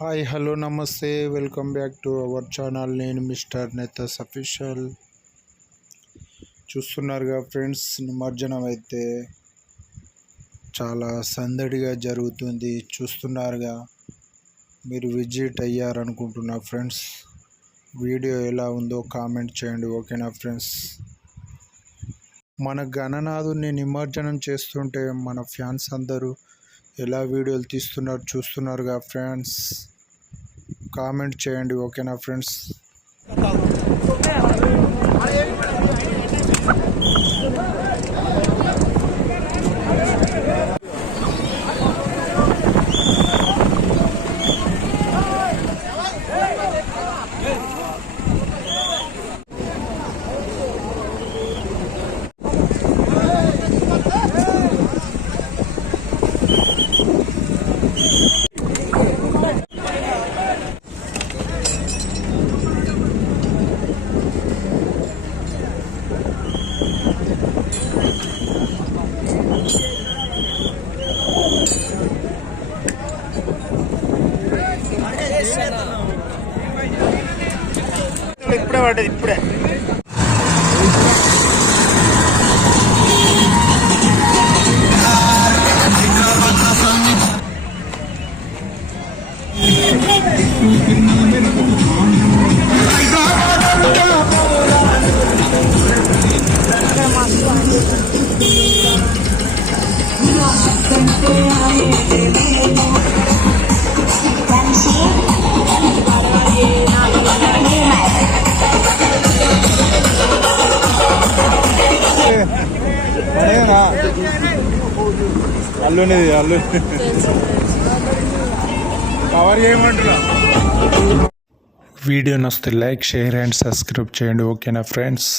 Hi hello నమస్తే welcome back to our channel. నేను mister నేతస్ official. చూస్తున్నారుగా ఫ్రెండ్స్, నిమజ్జనం అయితే చాలా సందడిగా జరుగుతుంది. చూస్తున్నారుగా, మీరు విజిట్ అయ్యారనుకుంటున్నా ఫ్రెండ్స్. వీడియో ఎలా ఉందో కామెంట్ చేయండి, ఓకేనా ఫ్రెండ్స్. మన గణనాథుని నిమజ్జనం చేస్తుంటే మన ఫ్యాన్స్ అందరూ ఎలా వీడియోలు తీస్తున్నారు చూస్తున్నారుగా ఫ్రెండ్స్. కామెంట్ చేయండి, ఓకేనా ఫ్రెండ్స్. ఇప్పుడే పడ్డది ఇప్పుడే. అల్లునిది అల్లు కవర్ చేయమంటున్నా. వీడియో నచ్చితే లైక్, షేర్ అండ్ సబ్స్క్రైబ్ చేయండి, ఓకేనా ఫ్రెండ్స్.